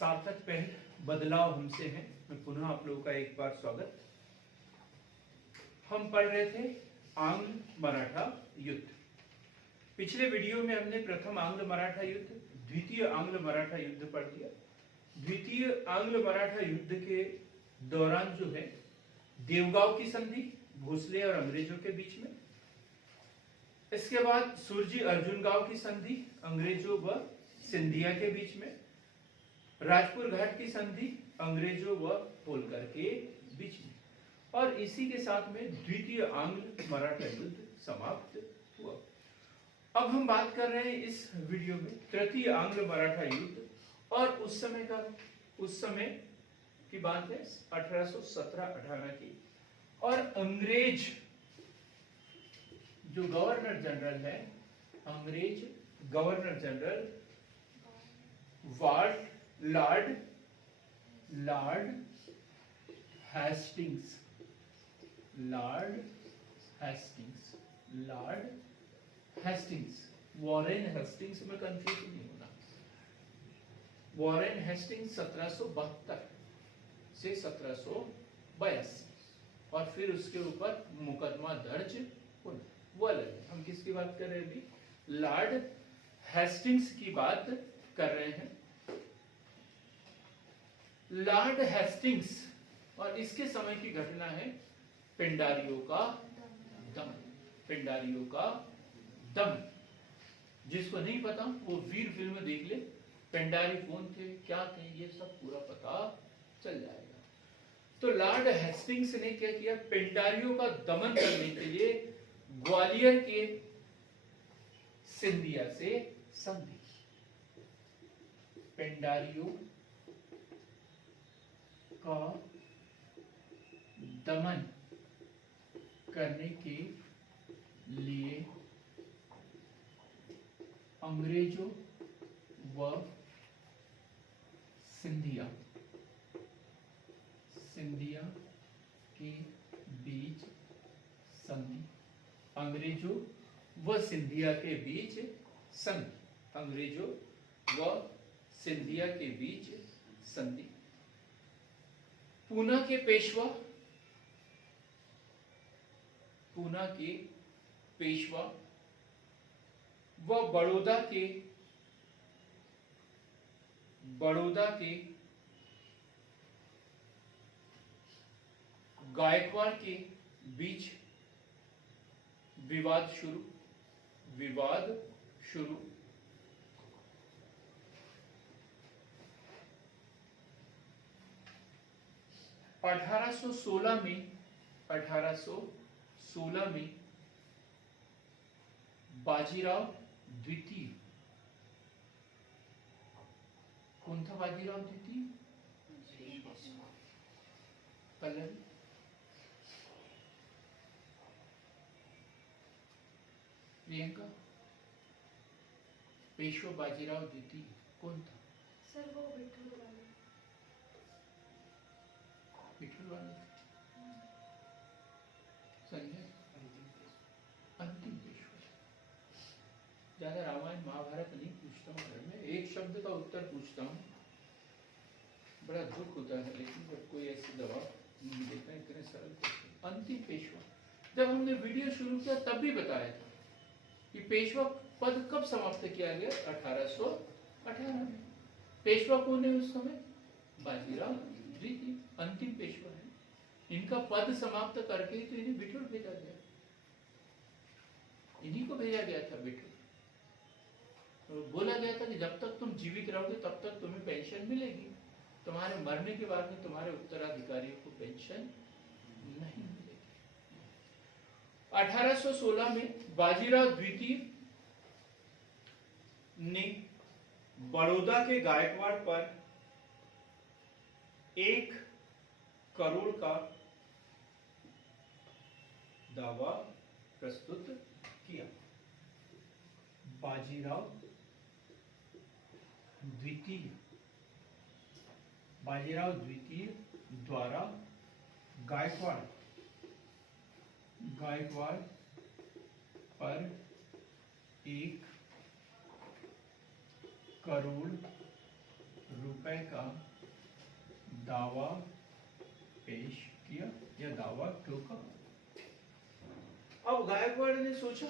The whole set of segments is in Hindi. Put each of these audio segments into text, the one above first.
सार्थक पहल बदलाव हमसे है। मैं पुनः आप लोगों का एक बार स्वागत। हम पढ़ रहे थे आंग्ल मराठा युद्ध। पिछले वीडियो में हमने प्रथम आंग्ल मराठा युद्ध, द्वितीय आंग्ल मराठा युद्ध पढ़ लिया। द्वितीय आंग्ल मराठा युद्ध के दौरान जो है देवगांव की संधि भोसले और अंग्रेजों के बीच में, इसके बाद सुरजी अर्जुन गांव की संधि अंग्रेजों व सिंधिया के बीच में, राजपुर घाट की संधि अंग्रेजों व होलकर के बीच में, और इसी के साथ में द्वितीय आंग्ल मराठा युद्ध समाप्त हुआ। अब हम बात कर रहे हैं इस वीडियो में तृतीय आंग्ल मराठा युद्ध, और उस समय की बात है 1817-18 की। और अंग्रेज जो गवर्नर जनरल है, अंग्रेज governor general Lord Hastings, Warren Hastings में कंफ्यूज नहीं होना। वॉरेन हेस्टिंग्स 1772 से 1782, और फिर उसके ऊपर मुकदमा दर्ज होना। वो अलग है। हम किसकी बात कर रहे हैं अभी? लॉर्ड हेस्टिंग्स की बात कर रहे हैं। लॉर्ड हेस्टिंग्स, और इसके समय की घटना है पिंडारियों का दमन। जिसको नहीं पता वो वीर फिल्म देख ले, पिंडारी कौन थे, क्या थे, ये सब पूरा पता चल जाएगा। तो लॉर्ड हेस्टिंग्स ने क्या किया? पिंडारियों का दमन करने के लिए ग्वालियर के सिंधिया से संधि। पिंडारियों का दमन करने के लिए अंग्रेजों व सिंधिया के बीच संधि। अंग्रेजों व सिंधिया के बीच संधि। अंग्रेजों व सिंधिया के बीच संधि। पूना के पेशवा व बड़ौदा के गायकवाड़ के बीच विवाद शुरू। 1816 में बाजीराव द्वितीय, कौन था बाजीराव द्वितीय? पल्लवी, प्रियंका, पेशवा बाजीराव द्वितीय कौन था? सर वो विठल वाले संजय, अंतिम पेशवा। ज्यादा रामायण महाभारत नहीं पूछता हूँ घर में, एक शब्द का उत्तर पूछता हूँ। बड़ा दुख होता है लेकिन जब कोई ऐसी दवा नहीं देता, इतने सरल क्वेश्चन। अंतिम पेशवा, जब हमने वीडियो शुरू किया तब भी बताया था कि पेशवा पद कब समाप्त किया गया? 1818 में। पेशवा कौन है उस समय? बाजीराव द्वितीय, अंतिम पेशवा है। इनका पद समाप्त करके ही तो इन्हें बिठूर भेजा गया, इन्हीं को भेजा गया था बिठूर। तो बोला गया था कि जब तक तुम जीवित रहोगे तब तक तुम्हें पेंशन मिलेगी, तुम्हारे मरने के बाद में तुम्हारे उत्तराधिकारियों को पेंशन नहीं मिलेगी। 1816 में बाजीराव द्वितीय ने बड़ौदा के गायकवाड़ पर 1 करोड़ का दावा प्रस्तुत किया। बाजीराव द्वितीय द्वारा गायकवाड़ पर 1 करोड़ रुपए का दावा पेश किया या दावा ठोका। अब गायकवाड़ ने सोचा,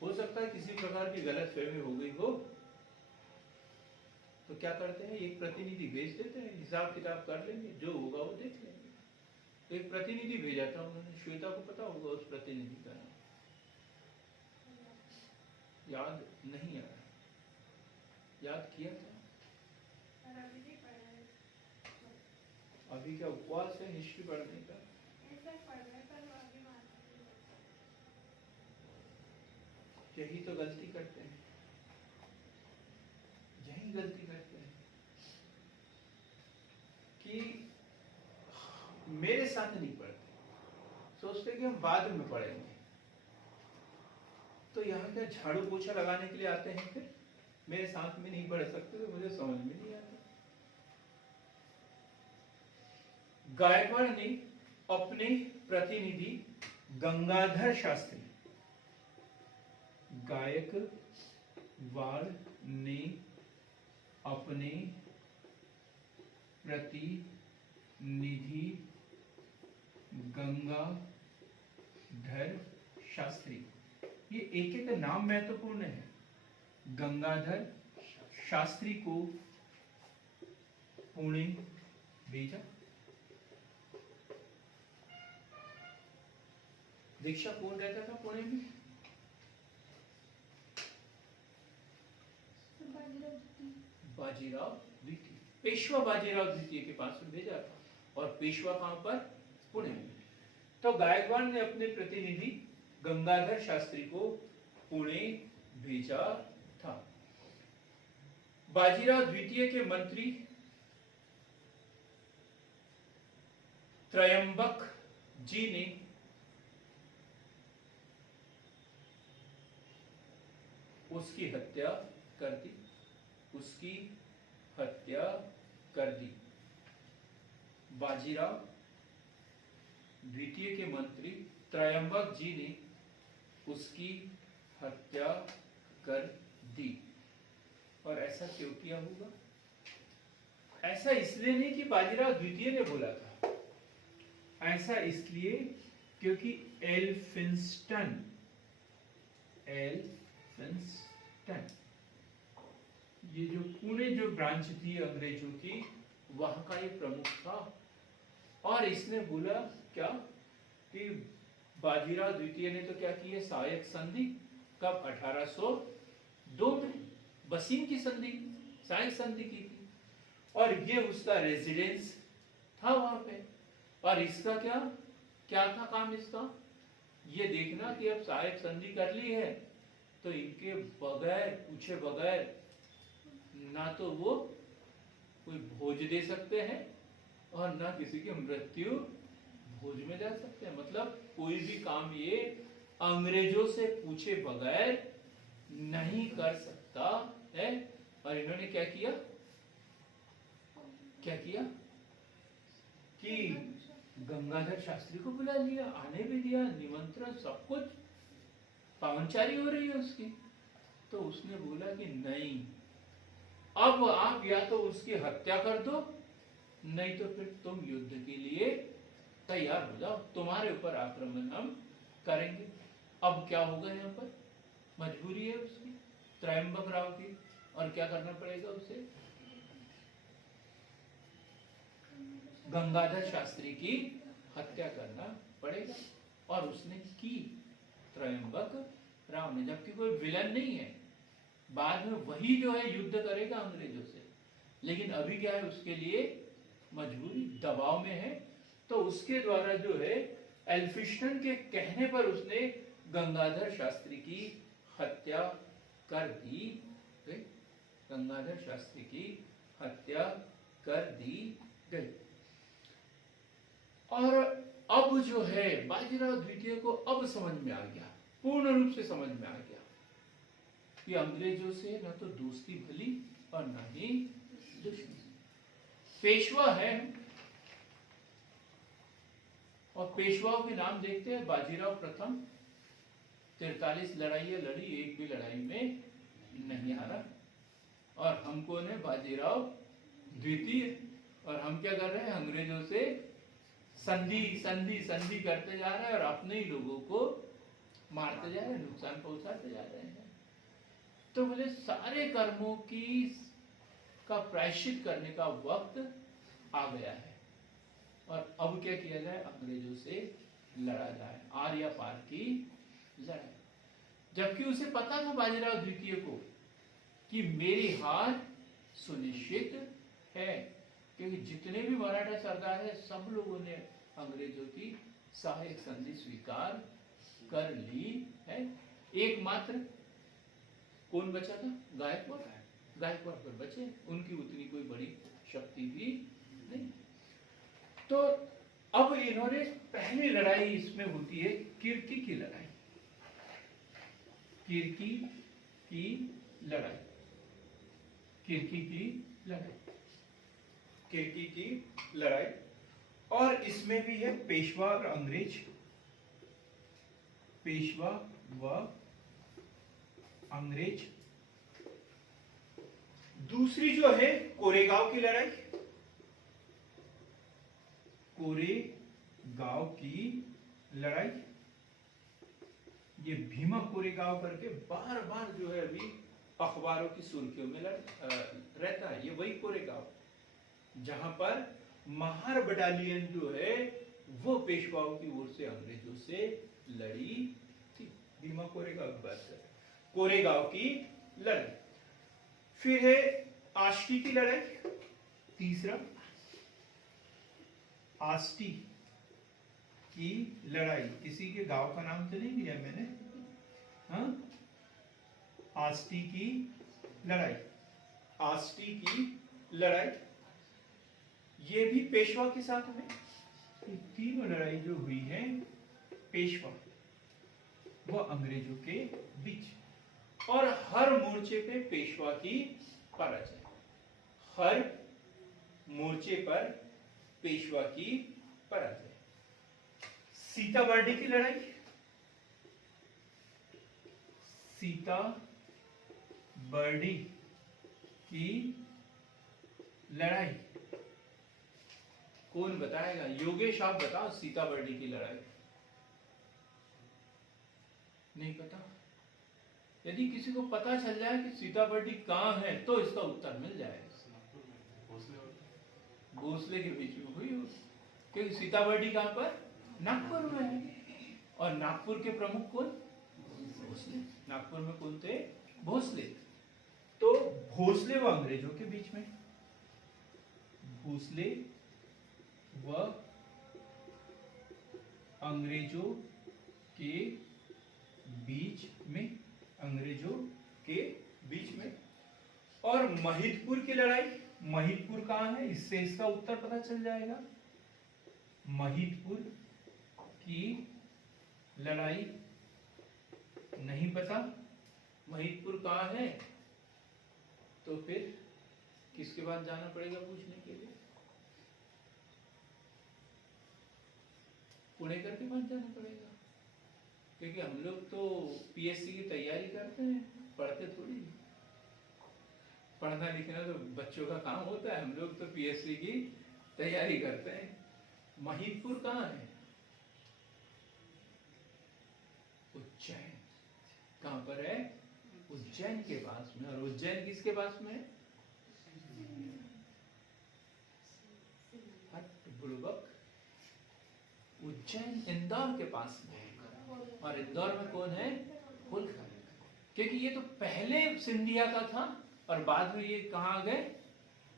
हो सकता है किसी प्रकार की गलतफहमी हो गई हो, तो क्या करते हैं, एक प्रतिनिधि भेज देते हैं, हिसाब किताब कर लेंगे, जो होगा वो देख लेंगे। तो एक प्रतिनिधि भेजा था उन्होंने, श्वेता को पता होगा उस प्रतिनिधि का नाम, याद नहीं आ रहा, याद किया था। अभी क्या उपवास है हिस्ट्री पढ़ने का? यही तो गलती करते हैं, यही गलती करते हैं कि मेरे साथ नहीं पढ़ते, सोचते कि हम बाद में पढ़ेंगे। तो यहाँ क्या झाड़ू पोछा लगाने के लिए आते हैं, फिर मेरे साथ में नहीं पढ़ सकते, तो मुझे समझ में नहीं आता। गायकवाड़ ने अपने प्रतिनिधि गंगाधर शास्त्री, गायकवाड़ ने अपने प्रतिनिधि गंगाधर शास्त्री, ये एक एक नाम महत्वपूर्ण है, गंगाधर शास्त्री को पुणे भेजा। दीक्षा कौन रहता था पुणे में? बाजीराव द्वितीय, पेशवा बाजीराव द्वितीय के पास में भेजा था, और पेशवा कहां पर? पुणे में। तो गायकवाड़ ने अपने प्रतिनिधि गंगाधर शास्त्री को पुणे भेजा था। बाजीराव द्वितीय के मंत्री त्रयंबक जी ने उसकी हत्या कर दी, उसकी हत्या कर दी। बाजीराव द्वितीय के मंत्री त्रयंबक जी ने उसकी हत्या कर दी। और ऐसा क्यों किया होगा? ऐसा इसलिए नहीं कि बाजीराव द्वितीय ने बोला था, ऐसा इसलिए क्योंकि एल्फिंस्टन ये जो पुणे जो ब्रांच थी अंग्रेजों की, वहां का ये प्रमुख था। और इसने बोला क्या कि बाजीराव द्वितीय ने तो क्या की है, सहायक संधि कब? 1802 में बसीम की संधि, सहायक संधि की थी, और ये उसका रेजिडेंस था वहां पे। और इसका क्या था काम इसका? ये देखना कि अब सहायक संधि कर ली है तो इनके बगैर पूछे बगैर ना तो वो कोई भोज दे सकते हैं और ना किसी की मृत्यु भोज में जा सकते हैं। मतलब कोई भी काम ये अंग्रेजों से पूछे बगैर नहीं कर सकता है। और इन्होंने क्या किया कि गंगाधर शास्त्री को बुला लिया, आने भी दिया, निमंत्रण सब कुछ, पावनचारी हो रही है उसकी। तो उसने बोला कि नहीं, अब आप या तो उसकी हत्या कर दो, नहीं तो फिर तुम युद्ध के लिए तैयार हो जाओ, तुम्हारे ऊपर आक्रमण हम करेंगे। अब क्या होगा, यहाँ पर मजबूरी है उसकी, त्रयंबक राव की, और क्या करना पड़ेगा उसे? गंगाधर शास्त्री की हत्या करना पड़ेगा। और उसने की त्रयंबक राव ने, जबकि कोई विलन नहीं है, बाद में वही जो है युद्ध करेगा अंग्रेजों से, लेकिन अभी क्या है, उसके लिए मजबूरी, दबाव में है। तो उसके द्वारा जो है एल्फिंस्टन के कहने पर उसने गंगाधर शास्त्री की हत्या कर दी। गंगाधर शास्त्री की हत्या कर दी गई। और अब जो है बाजीराव द्वितीय को अब समझ में आ गया, पूर्ण रूप से समझ में आ गया कि अंग्रेजों से न तो दोस्ती भली और न ही दुश्मनी। पेशवा है, और पेशवाओं के नाम देखते हैं। बाजीराव प्रथम 43 लड़ाइयां लड़ी, एक भी लड़ाई में नहीं हारा। और हमको ने बाजीराव द्वितीय, और हम क्या कर रहे हैं, अंग्रेजों से संधि संधि संधि करते जा रहे हैं और अपने ही लोगों को मारते जा रहे हैं, नुकसान पहुंचाते जा रहे हैं। तो बोले सारे कर्मों की का प्रायश्चित करने का वक्त आ गया है और अब क्या किया जाए, अंग्रेजों से लड़ा जाए, आर या पार की लड़ाई। जबकि उसे पता था बाजीराव द्वितीय को कि मेरी हार सुनिश्चित है, क्योंकि जितने भी मराठा सरदार है सब लोगों ने अंग्रेजों की सहायक संधि स्वीकार कर ली है। एकमात्र कौन बचा था, गायकवाड़। गायकवाड़ पर बचे, उनकी उतनी कोई बड़ी शक्ति भी नहीं। तो अब इन्होंने पहली लड़ाई इसमें होती है किर्की की लड़ाई, किर्की की लड़ाई, किर्की की लड़ाई, किर्की की लड़ाई। और इसमें भी है पेशवा और अंग्रेज, पेशवा व अंग्रेज। दूसरी जो है कोरेगांव की लड़ाई, कोरेगांव की लड़ाई। ये भीमा कोरेगांव करके बार बार जो है अभी अखबारों की सुर्खियों में रहता है। ये वही कोरेगांव जहां पर महार बटालियन जो है वो पेशवाओं की ओर से अंग्रेजों से लड़ी थी। भीमा कोरेगांव की बात करें, कोरेगांव की लड़ाई। फिर है आष्टी की लड़ाई, तीसरा आष्टी की लड़ाई। किसी के गांव का नाम तो नहीं लिया मैंने, हाँ? आष्टी की लड़ाई, आष्टी की लड़ाई। ये भी पेशवा के साथ में, तीनों लड़ाई जो हुई है पेशवा व अंग्रेजों के बीच। और हर मोर्चे पे पेशवा की पराजय, हर मोर्चे पर पेशवा की पराजय। सीताबर्डी की लड़ाई, सीताबर्डी की लड़ाई कौन बताएगा? योगेश आप बताओ, सीताबर्डी की लड़ाई। नहीं पता? यदि किसी को पता चल जाए कि सीताबर्डी कहां है तो इसका उत्तर मिल जाएगा। भोसले के बीच में हुई हो, क्योंकि सीताबर्डी कहां पर, नागपुर में है। और नागपुर के प्रमुख कौन? भोसले। नागपुर में कौन थे? भोसले। तो भोसले व अंग्रेजों के बीच में, भोसले व अंग्रेजों के बीच में, अंग्रेजों के बीच में। और महिदपुर की लड़ाई, महिदपुर कहां है इससे इसका उत्तर पता चल जाएगा। महिदपुर की लड़ाई नहीं पता, महिदपुर कहां है, तो फिर किसके पास जाना पड़ेगा पूछने के लिए? पुणेकर के पास जाना पड़ेगा, क्योंकि हम लोग तो पीएससी की तैयारी करते हैं, पढ़ते थोड़ी। पढ़ना लिखना तो बच्चों का काम होता है, हम लोग तो पीएससी की तैयारी करते हैं। महिदपुर कहाँ है? उज्जैन। कहां पर है? उज्जैन के पास में। और उज्जैन किसके पास में? बुड़बक। उज्जैन इंदौर के पास में है। और इंदौर में कौन है? होलकर। क्योंकि ये तो पहले सिंधिया का था और बाद में ये कहाँ आ गए?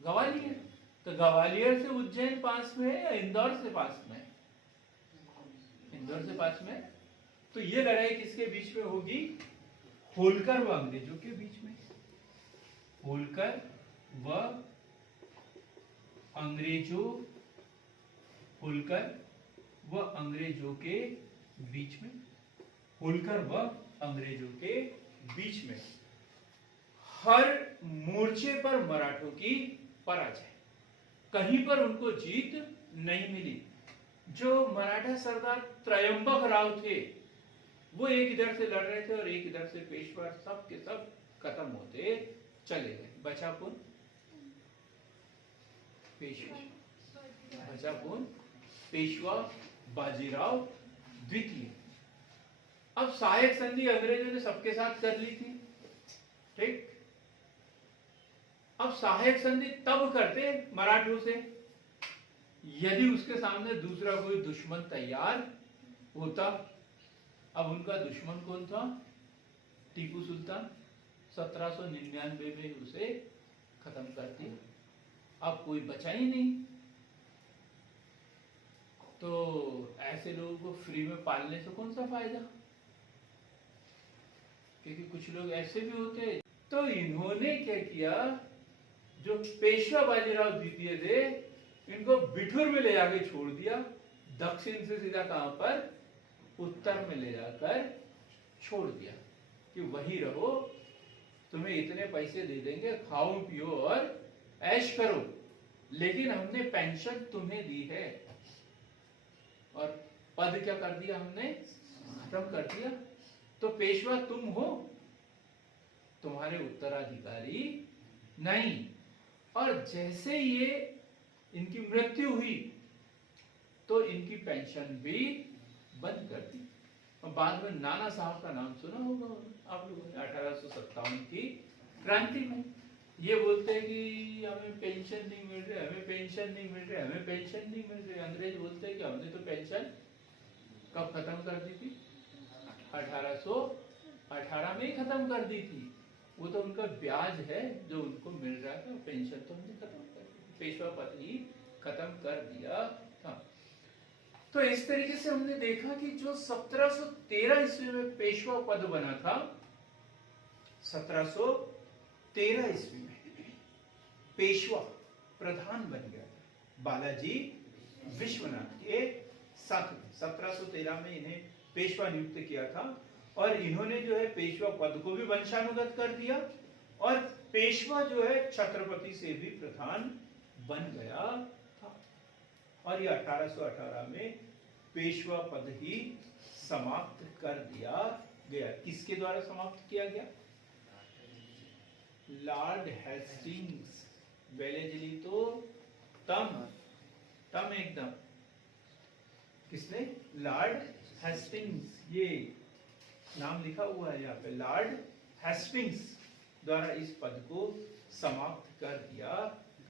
ग्वालियर। तो ग्वालियर से उज्जैन पास में है या इंदौर से पास में? इंदौर से पास में। तो ये लड़ाई किसके बीच में होगी? होलकर व अंग्रेजों के बीच में। होलकर व अंग्रेजों, होलकर व अंग्रेजों के बीच में, होलकर व अंग्रेजों के बीच में। हर मोर्चे पर मराठों की पराजय, कहीं पर उनको जीत नहीं मिली। जो मराठा सरदार त्रयंबक राव थे वो एक इधर से लड़ रहे थे और एक इधर से पेशवा, सब के सब खत्म होते चले गए। बचा कौन? पेशवा बचा कौन? पेशवा बाजीराव द्वितीय। अब सहायक संधि अंग्रेजों ने सबके साथ कर ली थी, ठीक। अब सहायक संधि तब करते मराठों से यदि उसके सामने दूसरा कोई दुश्मन तैयार होता। अब उनका दुश्मन कौन था? टीपू सुल्तान। 1799 में उसे खत्म कर दिया। अब कोई बचा ही नहीं। तो ऐसे लोगों को फ्री में पालने से कौन सा फायदा? क्योंकि कुछ लोग ऐसे भी होते हैं। तो इन्होंने क्या किया, जो पेशवा बाजीराव द्वितीय थे इनको बिठूर में ले जाके छोड़ दिया। दक्षिण से सीधा कहां पर? उत्तर में ले जाकर छोड़ दिया कि वही रहो, तुम्हें इतने पैसे दे देंगे, खाओ पियो और ऐश करो, लेकिन हमने पेंशन तुम्हें दी है। और पद क्या कर दिया हमने? खत्म कर दिया। तो पेशवा तुम हो, तुम्हारे उत्तराधिकारी नहीं। और जैसे ये इनकी मृत्यु हुई तो इनकी पेंशन भी बंद कर दी। और बाद में नाना साहब का नाम सुना होगा आप लोगों ने, 1857 की क्रांति में। ये बोलते हैं कि हमें पेंशन नहीं मिल रही, हमें पेंशन नहीं मिल रही, हमें पेंशन नहीं मिल रही। अंग्रेज बोलते हैं कि हमने तो पेंशन कब खत्म कर दी थी? 1818 में ही खत्म कर दी थी। वो तो उनका ब्याज है जो उनको मिल रहा था, पेंशन तो हमने खत्म कर दी। पेशवा पद ही खत्म कर दिया था। तो इस तरीके से हमने देखा कि जो 1713 ईस्वी में पेशवा पद बना था, 1713 ईस्वी में पेशवा प्रधान बन गया था बालाजी विश्वनाथ के साथ में। 1713 में इन्हें पेशवा नियुक्त किया था और इन्होंने जो है पेशवा पद को भी वंशानुगत कर दिया और पेशवा जो है छत्रपति से भी प्रधान बन गया था। और ये 1818 में पेशवा पद ही समाप्त कर दिया गया। किसके द्वारा समाप्त किया गया? Lord Hastings. वेलेजली तो तम एकदम। किसने? Lord Hastings. ये नाम लिखा हुआ है यहाँ पे, लॉर्ड हेस्टिंग्स द्वारा इस पद को समाप्त कर दिया